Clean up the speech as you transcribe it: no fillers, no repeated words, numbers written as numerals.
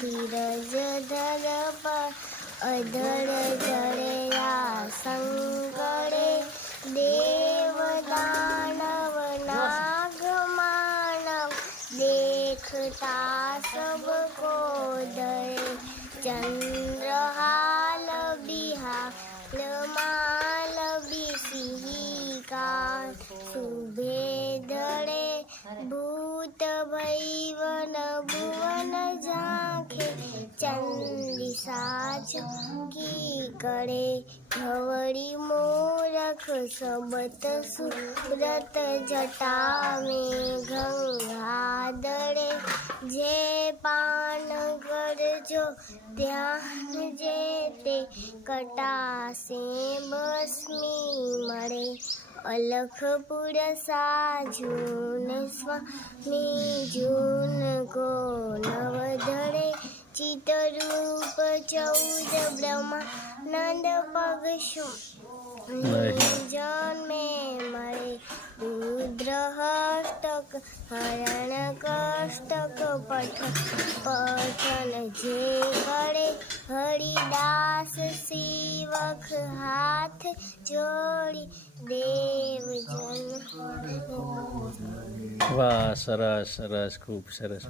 ધીરજ ધર પર અધર જડેલા સંકળે દેવ દાનવ નાગ માનવ देखता सबको डरे चंद्रहाल बिहाल माल बिसिका शुभे धड़े भूत भैवन भुवन झांखे चंदिसा चुकी करे धवड़ी मोरख सबत सुरत जटा में गंगा दड़े जे पान करजो ध्यान जेते कटासे बस्मी मरे अलखपुर साजून स्वामी जून को नवधड़े चितरूप 14 ब्रह्मानंद पगशु जन में मरे रुद्रहस्तक हरण कष्टक पठन जे करे हरिदास शिवख हाथ जोड़ी देवजन। वाह, सरस સરસ, ખૂબ સરસ.